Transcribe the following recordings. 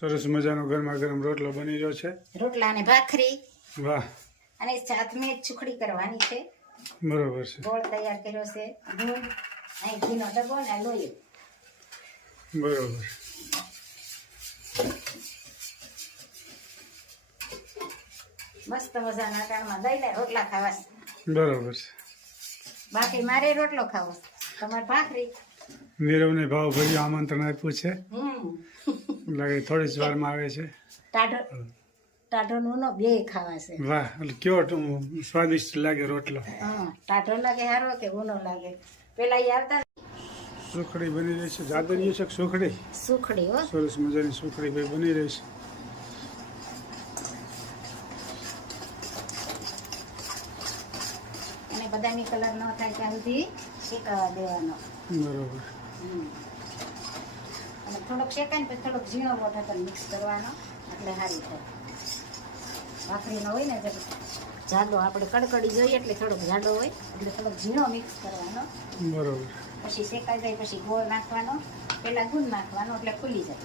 સરસ મજાનો ગરમા ગરમ રોટલો બની રહ્યો છે. રોટલા અને ભાખરી. વાહ. અને સાથે સુખડી કરવાની છે. બરોબર છે. ગોળ તૈયાર કર્યો છે. દૂધ અહીં ઘીનો ડબ્બો ને લોહી. બરોબર. મસ્ત મજાના અટાણમાં દઈને રોટલા ખાવા છે. બરોબર છે. બાકી મારે રોટલો ખાવો, તમારે ભાખરી. નીરવને ભાવ ભર્યું આમંત્રણ આપ્યું છે. લાગે થોડી જ વારમાં આવે છે. ટાઢો નો બે ખાવા છે. વાહ, એટલે કેવો સ્વાદિષ્ટ લાગે રોટલો. ટાઢો લાગે હારો કે ઊનો લાગે? પેલા ઈ આવતા સુખડી બની રહી છે. જાદરિયું છે કે સુખડી? સુખડી. હો, સરસ મજાની સુખડી ભાઈ બની રહી છે. અને બદામી કલર ન થાય ત્યાં સુધી શેકાવા દેવાનો. બરોબર. અને થોડોક શેકાય ને પછી થોડોક ઝીણો લોટ મિક્સ કરવાનો એટલે સારી થાય. ભાખરીનો હોય ને જાડો, આપણે કડકડી જોઈએ એટલે થોડોક જાડો હોય એટલે થોડોક ઝીણો મિક્સ કરવાનો. બરોબર. પછી શેકાઈ જાય પછી ગોળ નાખવાનો. પહેલા દૂધ નાખવાનો એટલે ફૂલી જાય,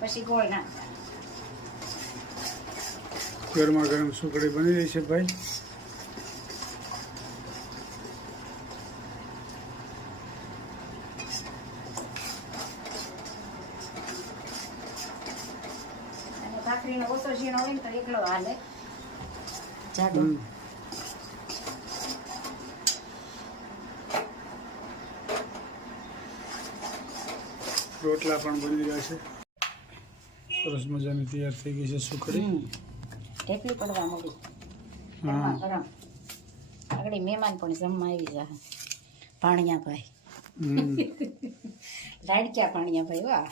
પછી ગોળ નાખવાનો. ગરમા ગરમ સુખડી બની રહી છે ભાઈ. ભાખરીનો ઓછો ઝીણો હોય ને તો એકલો હાલે, જાડો. રોટલા પણ બની રહ્યા છે. સરસ મજાની તૈયાર થઈ ગઈ છે સુખડી. ઢેકલી પડવા મળી. હા. ગરમ આગળ મહેમાન પણ જમવા આવી જાય. ભાણિયાભાઈ, લાડક્યા ભાણિયાભાઈ. વાહ.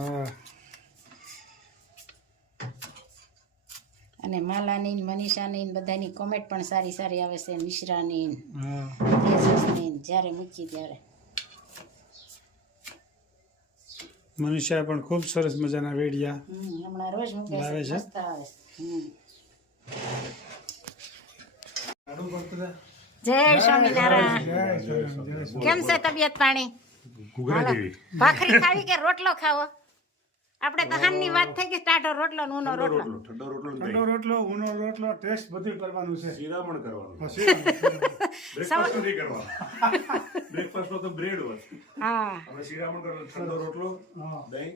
વાહ. અને માલાની, મનીષાની બધાની કોમેન્ટ પણ સારી સારી આવે છે. મિશ્રાની, હા, તેજસની, જ્યારે મૂકી ત્યારે. મનીષા પણ ખૂબ સરસ મજાના વેડિયા હમણાં રોજ મૂકે લાવે છે, છે. મસ્ત આવે છે. જય સ્વામિનારાયણ. કેમ છે તબિયત પાણી? ભાખરી ખાવી કે રોટલો ખાવો? આપણે તો હાનની વાત થઈ ગઈ. ટાઢો રોટલો ને ઊનો રોટલો. ઠંડો રોટલો, ઊનો રોટલો, ટેસ્ટ બધું કરવાનું છે. શિરામણ કરવાનું. પછી બ્રેકફાસ્ટ નથી કરવાનું. બ્રેકફાસ્ટમાં તો બ્રેડ હોય. હા, હવે શિરામણ કરવાનું. ઠંડો રોટલો, હા. દહીં.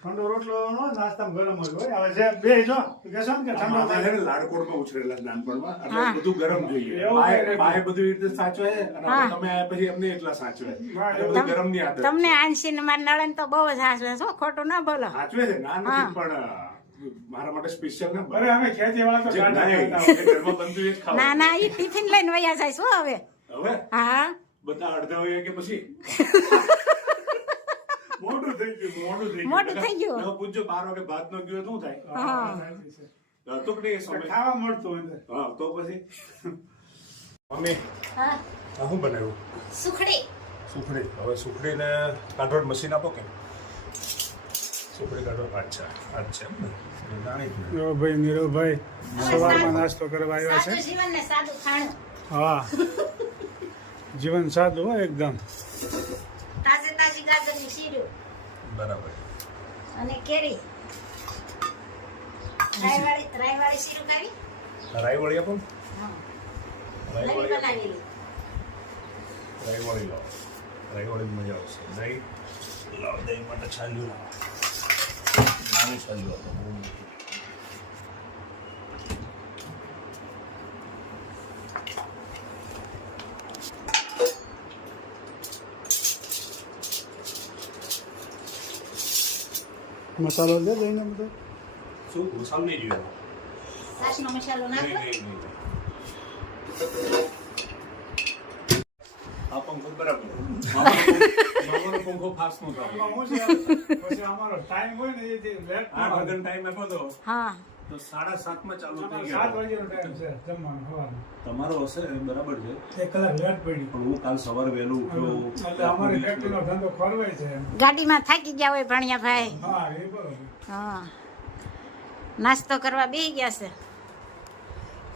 ઠંડો રોટલો નો નાસ્તામાં ગરમ જ હોય. હવે જે બે જો કહેશો ને કે ઠંડો આમાં થાય. છે ને લાડકોડમાં ઉછરેલા નાનપણમાં એટલે હા. બધું ગરમ જોઈએ. એવું બાએ બધું રીતે સાચવે અને હા. તમે આયા પછી એમને એટલા સાચવે. હા, એટલે બધું ગરમની આદત. તમને આંશી ને મારા નળન તો બહુ જ હાસવે છો, ખોટું ના બોલો. સાચવે છે ના હા. નથી પણ મારા માટે સ્પેશિયલ ના અરે અમે ખેતી વાળા તો જે ગાંડા નહીં, ગાંડા. જે ઘરમાં બનતું એ જ ખાવાનું. ના ના, એ ટિફિન લઈને વયા જાય શું હવે? હવે હા, બધા અડધા હોય કે પછી મોટું થઈ ગયું. મોટું થઈ ગયું. હવે પૂછજો 12 વાગે ભાત નો ગયો શું થાય? હા, સાચી છે. હતું કે નહીં એ સમય? ખાવા મળતું અંદર. હા તો પછી મમ્મી હા, આ શું બનાવ્યું? સુખડી. સુખડી. હવે સુખડીને કાઢવા મશીન આપો કે સુખડી કાઢવા? અચ્છા અચ્છા એમ ને જાણી ગયું. જો ભાઈ નીરવભાઈ સવારમાં નાસ્તો કરવા આવ્યા છે. સાદું જીવન ને સાદું ખાણું. હા, જીવન સાદું હોય એકદમ. તાજે તાજી ગાજરની શીરું બરાબર. અને કેરી. રાયવાળી શીરું ખાવી? રાઈ વળી આપો. હા, રાઈ નવી વળી બનાવેલી. રાઈ વળી લાવો. રાઈ વળી મજા આવશે. દહીં લાવો. દહીં માટે છાલ્યું લાવો. નાનું છાલ્યું આપો. બહુ મોટું. મસાલો દે દઈને બધો. શું મસાલો નહીં જોઈએ? છાશનો મસાલો નાખો. નહીં. આ પંખો બરાબર. મામાનો પંખો ફાસ્ટ નો થાય. આમાં શું છે? પછી અમારો ટાઈમ હોય ને એ લેટ 8 વાગ્યાનો ટાઈમ આપ્યો તો હા, તો 7:30 માં ચાલુ થઈ 7 ગયો. વાગ્યાનો ટાઈમ છે જમવાનો સવારનો. તમારો હશે બરાબર છે, 1 કલાક લેટ પડી. પણ હું કાલ સવારે વહેલું ઉઠ્યો. એટલે અમારી ફેક્ટરીનો ધંધો ખોરવાય છે. ગાડીમાં થાકી ગયા હોય ભાણિયાભાઈ. હા, એ બરોબર. હા, નાસ્તો કરવા બેસી ગયા છે.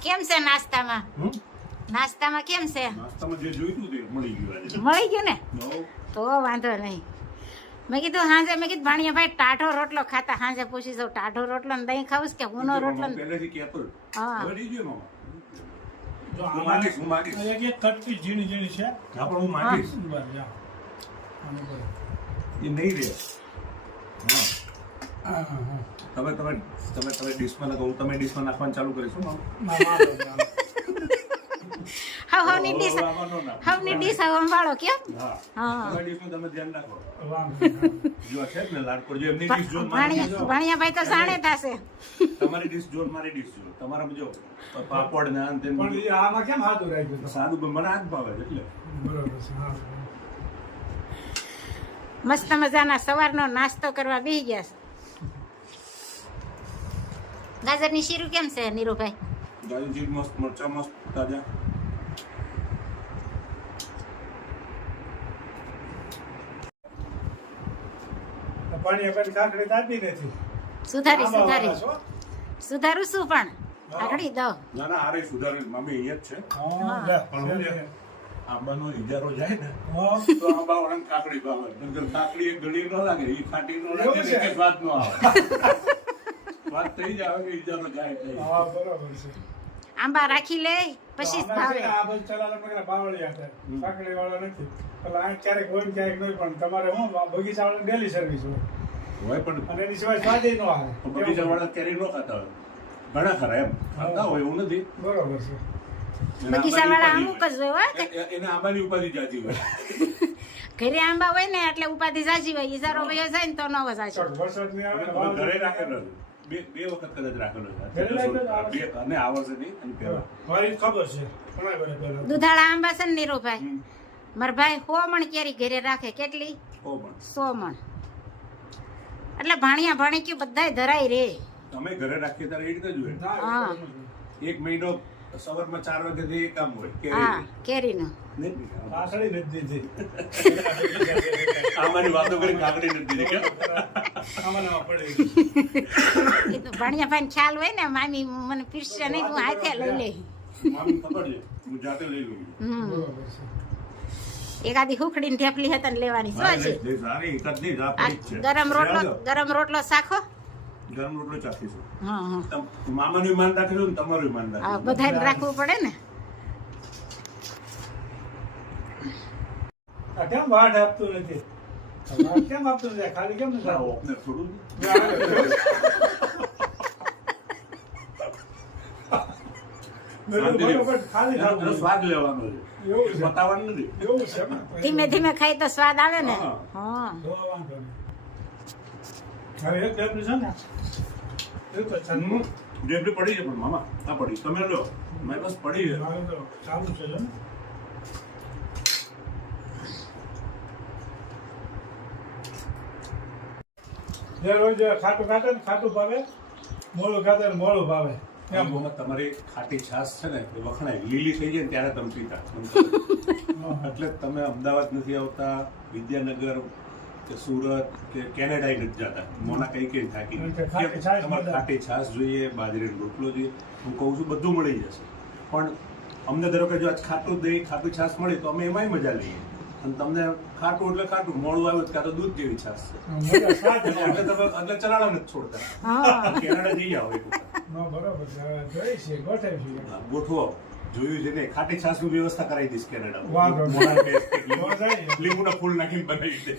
કેમ છે નાસ્તામાં? નાસ્તામાં કેમ છે? નાસ્તામાં જે જોઈતું તે મળી ગયું આજે. મળી ગયું ને? નવ તો વાંધો નહીં. મેં કીધું હાંજે મેં કીધું ભાણિયાભાઈ ટાઢો રોટલો ખાતા હાંજે પૂછી જાઉં ટાઢો રોટલો ને દહીં ખાવું કે ઊનો રોટલો ને પહેલેથી કહેતો જ. હા હવે નહીં જોયું મામા. જો હું આમાં માગીશ, હું માગીશ. એક એક કટકી ઝીણી ઝીણી છે. હા, પણ હું માગીશ. બસ, જા. આને બોલો. એ નહીં રહે. હા. હા, હા, હા. તમે ડીશમાં નાખો, હું તમે ડીશમાં નાખવાનું ચાલુ કરીશું મામા. ના, વાંધો નહીં. હવની ડીશ આમાં નો નાખો. હવની ડીશ સંભાળો કેમ હા. હા તમારી ડીશમાં તમે ધ્યાન રાખો. વાંધો નહીં. જો છે જ ને લાડકોડ, જો એમની ડીશ જો મારી ડીશ જો. ભાણિયાભાઈ તો જાણે થશે તમારી ડીશ જો મારી ડીશ જો. તમારામાં જો પાપડ ને આન તેન પણ એ આમાં કેમ હાથું રાખ્યું તમે? સાદું મને આ જ ભાવે છે એટલે. બરોબર છે. હા. મસ્ત મજાના સવારનો નાસ્તો કરવા બેસી ગયા છે. ગાજરની શીરું કેમ છે નીરુભાઈ? ગાજરજી મસ્ત, મરચા મસ્ત તાજા. તો પાણી આપણે કાકડી આપી નથી. સુધારી આમાં સુધારી વાળા છો? સુધારું શું પણ આકડી દો ના ના, આરે સુધારે મામી અહીંયા જ છે. હા, લે. પણ હું છે, આંબાનો ઇજારો જાય ને હા. તો આંબા વાળાને કાકડી ભાવે. નહીંતર કાકડી એક ગળી ન લાગે, એ ખાટી ન લાગે એવું ને છે? કે સ્વાદ ન આવે. સ્વાદ થઈ જ આવે કે ઇજારો જાય થઈ. હા, બરોબર છે. આંબા રાખી લે પછી જ તો આમાં ભાવે છે ને આ બધું ચલાલા મગરા બાવળિયા છે. કાકડી વાળા નથી. એટલે આ ક્યારેક હોય ને ક્યારેક નહીં, પણ તમારે હું બગીચા વાળા ડેલી સર્વિસ હોય હોય પણ અને એની સિવાય સ્વાદ ન આવે. બગીચા વાળા કેરી ન ખાતા હોય. ઘણા ખરા એમ ખાતા હોય એવું નથી. બરોબર છે. એના બગીચાવાળા આંબાની અમુક જ હોય હો કે એના આંબાની ઉપાધિ જાતી હોય. ઘરે આંબા હોય ને એટલે ઉપાધિ સાચી હોય ઈજારો વયો જાય ને તો ન સાચી ચડ વરસાદ નહીં આવે ને અમે ઘરે વાવણી રાખેલો છે. બે વખત કદાચ રાખેલો છે. ઘરે રાખેલો આ બે અને આ વર્ષે નહીં અને પહેલા. મારી ખબર છે ઘણા બધા પહેલા. દુધાળા આંબા છે ને નીરુભાઈ હમ. મારા ભાઈ 100 મણ કેરી ઘરે રાખે કેટલી ઓ પણ 100 મણ એટલે ભાણિયા ભાણીક્યું બધાય ધરાય રે અમે ઘરે રાખીએ ત્યારે એ રીતે જ હોય. ના, હા. એ તો નથી. એક મહિનો સવારમાં 4 વાગ્યાથી એ કામ હોય કે હા કેરીનું નહીં? કાકડી નથી દીધી. આમાંની વાતો કરી કાકડી નથી દીધી કેમ? આમાં ને આમાં પડી. એ તો ભાણિયા ભાઈ ખ્યાલ હોય ને મામી મને પીરસે નહીં હું હાથે લઈ લે મામી ખબર છે હું જાતે લઈ લઉં. બરોબર છે. એકાદી હુખડીને ઢેફલી હતા ને લેવાની શું છે લઈ, સારી એક જ નહીં, આ આ પડી જ છે. ગરમ રોટલો શાખો ગરમ રોટલો ચાખીશું. હા હા મામાનું માન રાખીશું ને તમારું માન આ રાખીશું. બધાને રાખવું પડે ને આ કેમ વાટ આપતું નથી? આ વાટ કેમ આપતું નથી? ખાલી કેમ નથી ના, આપતું? ઓપને થોડું બરોબર, ખાલી એનો ખાવું. સ્વાદ લેવાનો છે. એવું છે. બતાવવાનું નથી. એવું છે ને? ધીમે ધીમે ખાઈ તો સ્વાદ આવે ને હા. હા તો વાંધો નહીં. હવે એક ટેબલ છે ને? એ તો છે. જેટલી પડી છે પણ મામા આ પડી તમે લો મારી પાસે પડી છે. મારે તો ચાલુ છે ને? જે રોજ ખાટું ખાતે ને ખાટું ભાવે, મોળું ખાતે ને મોળું ભાવે. એમ મામા, તમારી ખાટી છાશ છે ને એ વખણાય લીલી થઈ જાય ને ત્યારે તમે પીતા એટલે જ તમે અમદાવાદ નથી આવતા, વિદ્યાનગર કે સુરત કે કેનેડા નથી જતા. મોના કઈ કઈ થાકી એટલે ખાટી છાશ તમારે મળે. ખાટી છાશ જોઈએ, બાજરીનો રોટલો જોઈએ. હું કહું છું બધું મળી જશે, પણ અમને ધારો કે જો આજ ખાટું દહીં ખાટી છાશ મળી તો અમે એમાંય મજા લઈએ. અને તમને ખાટું એટલે ખાટું, મોડું આવ્યું તો કાં તો દૂધ જેવી છાશ છે મોટા સ્વાદ એટલે એટલે ચલાડા નથી છોડતા. હા કેનેડા જઈ આવો એક વખત. નો બરોબર છે. હવે જોઈ છે, ગોઠવી છે. ગોઠવો જોયું છે ને, ખાટી છાશ ની વ્યવસ્થા કરાવી દઈશ કેનેડા. વાંધો નહીં. મોડા ટેસ્ટ નો જાય. લીંબુના ફૂલ નાખીને બનાવી દે.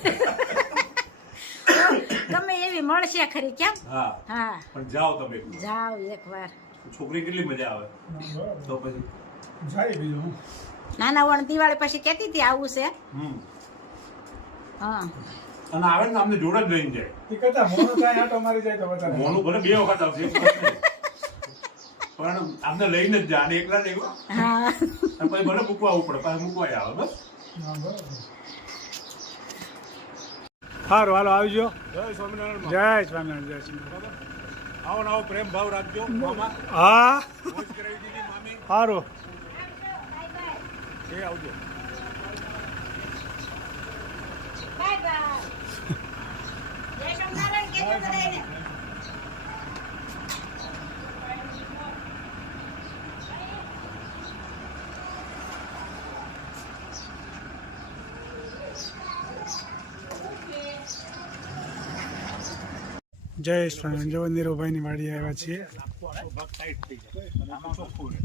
ગમે એવી મળશે ખરી કેમ હા, હા પણ જાઓ તમે જાવ એકવાર છોકરી કેટલી મજા આવે નો બરોબર. તો પછી. જાય બીજું હું. નાના વણ દિવાળી પછી કેતી હતી આવું છે હમ હા અને આવે ને તો અમને જોડે જ લઈને જાય. એ કરતા મોનો થાય આટો મારી જાય તો વધારે. મોનું ભલે 2 વખત આવશે એક વખત નહીં. પણ અમને લઈને જ જાય અને એકલા નહીં હો. હા અને પછી ભલે મૂકવા આવવું પડે, પાછું મૂકવાય આવે બસ. ના, બરોબર. સારું હાલો આવજો. જય સ્વામિનારાયણ. જય સ્વામિનારાયણ. જય સ્વામિનારાયણ. આવો ને આવો પ્રેમ ભાવ રાખજો મામા. હા મોજ કરાવી દીધી મામી. સારું. એ આવજો. બાય બાય જય સ્વામિનારાયણ કેજો બધાયને જય સ્વામી. જો નીરુભાઈની વાડી આવ્યા છીએ. આખો આખો ભાગ ટાઈટ થઈ જાય અને આમાં ચોખ્ખું રહે.